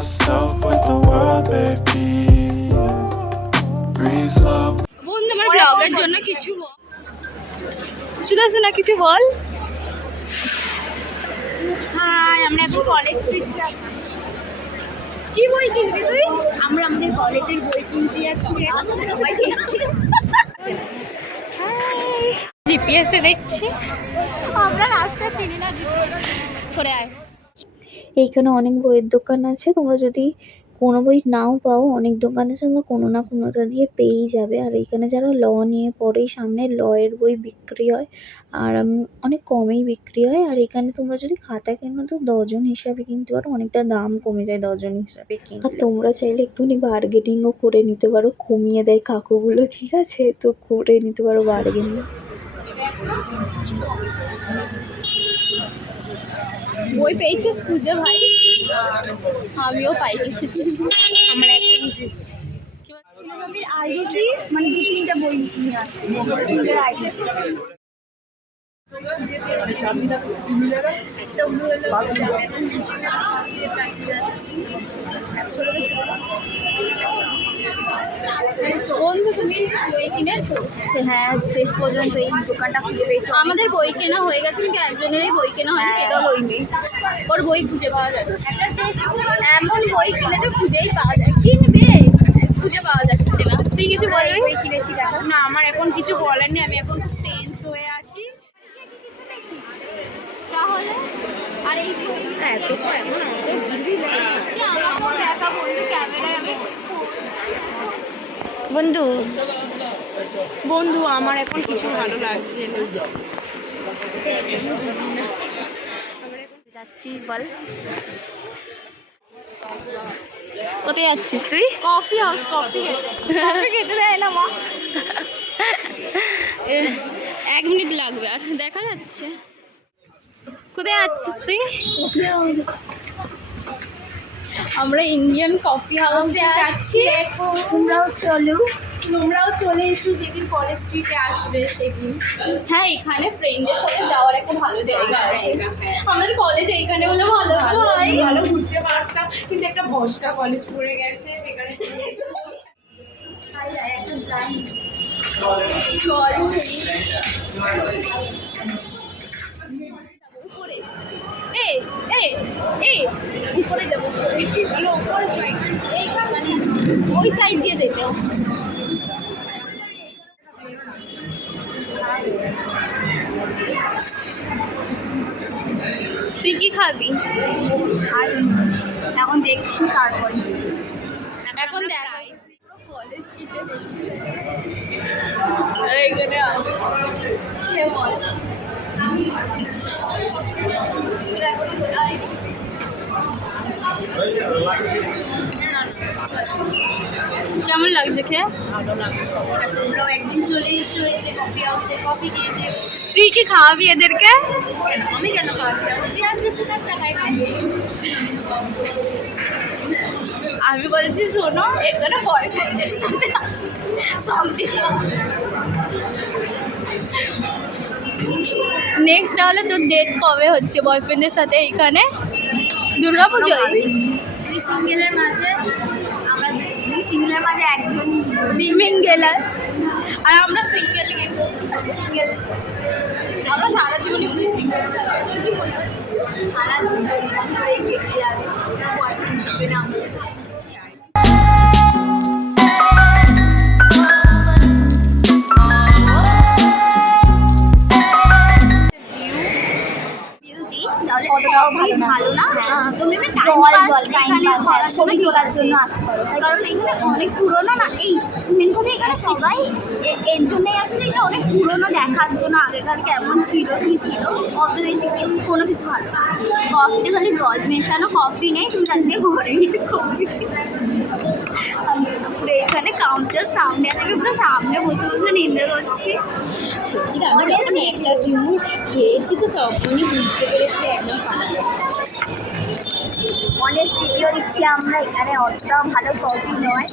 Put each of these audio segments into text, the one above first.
yourself with the world, baby. Breathe slow. বন্ধু আমার ব্লগের জন্য কিছু বল। সুদর্শনা কিছু বল। হাই, আমরা এখন কলেজ স্ট্রিট যাব। কি বই কিনবি তুই? আমরা আমাদের কলেজের বই কিনতে যাচ্ছি। সবাই যাচ্ছি। জিপিএসে দেখছি। আমরা রাস্তা চিনি না। সরে আয়। এইখানে অনেক বইয়ের দোকান আছে, তোমরা যদি কোনো বই নাও পাও অনেক দোকান আছে, তোমরা কোনো না কোনোটা দিয়ে পেয়েই যাবে। আর এইখানে যারা ল নিয়ে পড়ে সামনে লয়ের বই বিক্রি হয়, আর অনেক কমেই বিক্রি হয়। আর এখানে তোমরা যদি খাতা কেনো তো ডজন হিসাবে কিনতে পারো, অনেকটা দাম কমে যায় ডজন হিসাবে কিনলে। আর তোমরা চাইলে একটুখানি বার্গেনিংও করে নিতে পারো, কমিয়ে দেয় কাকুগুলো, ঠিক আছে? তো করে নিতে পারো বার্গেনিং। বই পেয়েছিস খুঁজে ভাই? আমিও পাইনি। আমরা একদমই আইডিসি মানে 2-3টা বই নিয়ে আসবো। বন্ধু তুমি বই কিনেছো? হ্যাঁ, শেষ পর্যন্ত এই দোকানটা খুঁজে পেয়েছি। আমাদের বই কেনা হয়ে গেছে, কিন্তু একজনেরই বই কেনা হয়নি, সেটাও লইনি। ওর বই খুঁজে পাওয়া যাচ্ছে। এমন বই কিনেছে খুঁজেই পাওয়া যায়। কিনবে খুঁজে পাওয়া যাচ্ছে না। তুই কিছু বলবি? বই কিনেছি দেখো। না, আমার এখন কিছু বলার নেই, আমি এখন খুব টেন্স হয়ে আছি। তাহলে আর এই বই এত এমন আমাকেও দেখা বন্ধু, ক্যামেরায় আমি বন্ধু বন্ধু আমার এখন কিছু ভালো লাগছে না। যাচ্ছি বল, কোথায় যাচ্ছিস তুই? কফি হাউস, কফি খেতে দেয় না মা। 1 মিনিট লাগবে। আর দেখা যাচ্ছে? কোথায় যাচ্ছিস তুই? আমরা ইন্ডিয়ান কফি হাউসে যাচ্ছি। তোমরাও চলে এসো যেদিন কলেজ স্ট্রিটে আসবে সেদিন। হ্যাঁ, এখানে ফ্রেন্ডের সাথে যাওয়ার একটা ভালো জায়গা আছে। আমাদের কলেজে এখানে হলে ভালো হতো ভাই। ভালো ঘুরতে পারতাম, কিন্তু একটা বসকা কলেজ পড়ে গেছে যেখানে চল উপরে যাবো। উপরে জয় এইখানে ওই সাইড দিয়ে যেতে হবে। তুই কি খাবি? আর এখন দেখছি তারপরে। এখন দেখ কলেজ স্ট্রিটে এখানে আছে। সে বল কেমন লাগছে খেয়ে? তোমরাও একদিন চলে এসো, এসে কফি হাউসে কফি খেয়েছি। তুই কি খাওয়াবি এদেরকে? আমি কেন খাওয়াতে যাবো? যে আসবে সেটা টাকায় খাবে। আমি বলেছি শোনো, এখানে বয়ফ্রেন্ডদের সাথে আসি সব দিন। নেক্সট তাহলে তোর ডেট কবে হচ্ছে বয়ফ্রেন্ডের সাথে? এইখানে দুর্গাপুজোয়? দুই সিঙ্গেলের মাঝে একজন মিঙ্গেলার, আর আমরা সিঙ্গেল সিঙ্গেল। আমরা সারা জীবনে সিঙ্গেল। তোর কি মনে হচ্ছে? সারা জীবন এরকম করে কেটে যাবে, কোনো বয়ফ্রেন্ড হবে না আমাদের। অতটাও ভালো না। তুমি ছবি তোলার জন্য আসতে পারো, কারণ এখানে অনেক পুরোনো না। এই মেন কথা, এখানে সবাই এর জন্যই আসলে এটা অনেক পুরোনো দেখার জন্য, আগেকার কেমন ছিল কি ছিল। অত বেশি কোনো কিছু ভালো না। কফিতে খালি জল মেশানো, কফি নেই, তুমি তার দিয়ে ঘরে গিয়ে কফি। পুরো এখানে কাউন্টার সামনে আছে, আমি পুরো সামনে বসে বসে নিন্দে করছি। সত্যি আমি যখন একটা চুমুর খেয়েছি তো তখনই বুঝতে পেরেছি একদম অনেস্ট ভিডিও দিচ্ছি আমরা। এখানে অতটাও ভালো কফি নয়,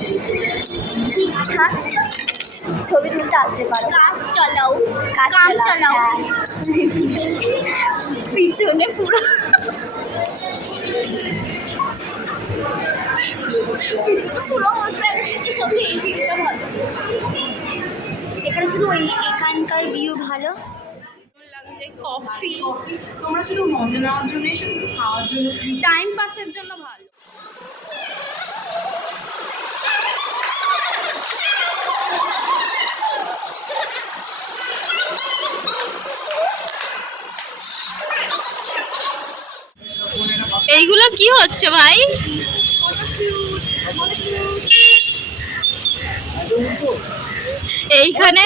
ঠিকঠাক ছবি তুলতে আসতে পারো। কাজ চালাও, কাজ চালাও। পিছনে পুরো পিছনে পুরো বসে এসব এই ভিউটা ভালো, এখানে শুধু ওই এখানকার ভিউ ভালো লাগছে কফি, তোমরা শুধু মজা নেওয়ার জন্য এসো, কিন্তু খাওয়ার জন্য টাইম পাসের জন্য ভালো। এইগুলো কি হচ্ছে ভাই? এইখানে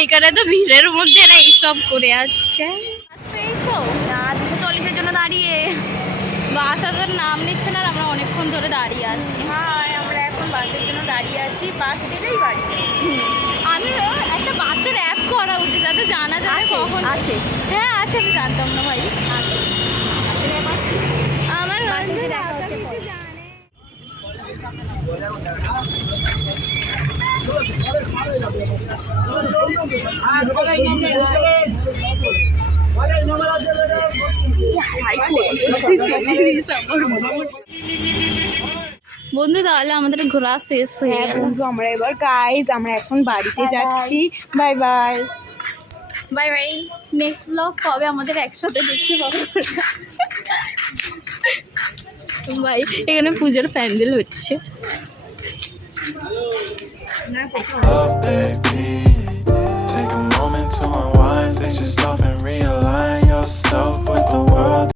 এইখানে তো ভিড়ের মধ্যে না এইসব করে যাচ্ছে। বাস পেয়েছো? না 240-এর জন্য দাঁড়িয়ে, বাস আসার নাম নিচ্ছে না আর আমরা অনেকক্ষণ ধরে দাঁড়িয়ে আছি। হ্যাঁ, আমরা এখন বাসের জন্য দাঁড়িয়ে আছি, বাস পেলেই বাড়ি যাবো। আমি একটা বাসের অ্যাপ করা উচিত যাতে জানা যায় কখন আছে। হ্যাঁ আছে, আমি জানতাম না ভাই। আমার বাসে বন্ধু দেখা হচ্ছে কিছু পরে। জানে। বন্ধু তাহলে আমাদের ঘোরা শেষ হয়ে হ্যাঁ গেল। বন্ধু, আমরা এবার গাইজ আমরা এখন বাড়িতে যাচ্ছি। Bye bye. Bye bye. Next blog কবে আমাদের একসাথে দেখতে পাবো? ভাই এখানে পুজোর প্যান্ডেল হচ্ছে। Love, baby. Take a moment to unwind, fix yourself and realign yourself with the world.